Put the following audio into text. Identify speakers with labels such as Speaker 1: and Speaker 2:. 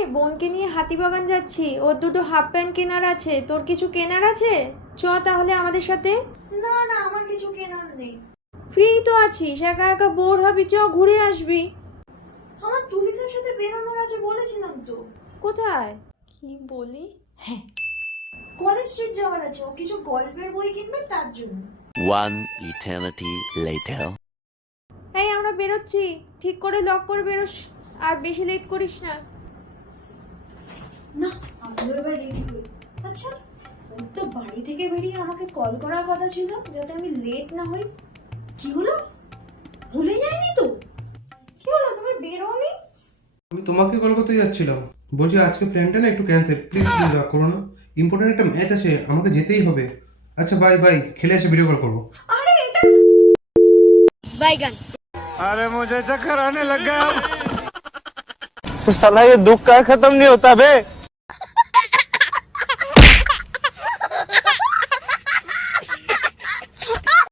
Speaker 1: বোনকে নিয়ে হাতিবাগান যাচ্ছি, ওর দুটো হাফ প্যান্ট কেনার আছে। তোর কিছু কেনার আছে? চ তাহলে আমাদের সাথে।
Speaker 2: না না, আমার কিছু কেনার নেই।
Speaker 1: ফ্রি তো আছিস, একা একা বোর হবি, চ ঘুরে আসবি।
Speaker 2: আমার তুলিকার সাথে বেরোনোর আছে বলেছিলাম তো।
Speaker 1: কোথায়? কি বলি? হ্যাঁ,
Speaker 2: কলেজ স্ট্রিট যাওয়ার আছে, ও কিছু গল্পের বই কিনবে তার জন্য।
Speaker 3: One eternity later.
Speaker 1: এই আমরা বেরোচ্ছি, ঠিক করে লক করে বেরোস, আর বেশি লেট করিস না।
Speaker 2: না, আমিও এবার রেডি হই। আচ্ছা, ওর তো বাড়ি থেকে বেরিয়ে আমাকে কল করার কথা ছিল যাতে আমি লেট না হই। কি হলো? ভুলে যায়নি তো? কি হলো, তুমি বেরোনি?
Speaker 4: আমি তোমাকে কল করতে যাচ্ছিলাম, বলছি আজকে প্ল্যানটা না একটু ক্যান্সেল, প্লিজ প্লিজ রাগ করো না, ইম্পর্টেন্ট একটা ম্যাচ আছে, আমাকে যেতেই হবে। আচ্ছা বাই বাই, খেলে এসে ভিডিও কল করবো।
Speaker 2: আরে এটা
Speaker 1: বাইগান।
Speaker 5: अरे मुझे चक्कर आने लग गया।
Speaker 6: तो साला ये दुख का खत्म नहीं होता बे।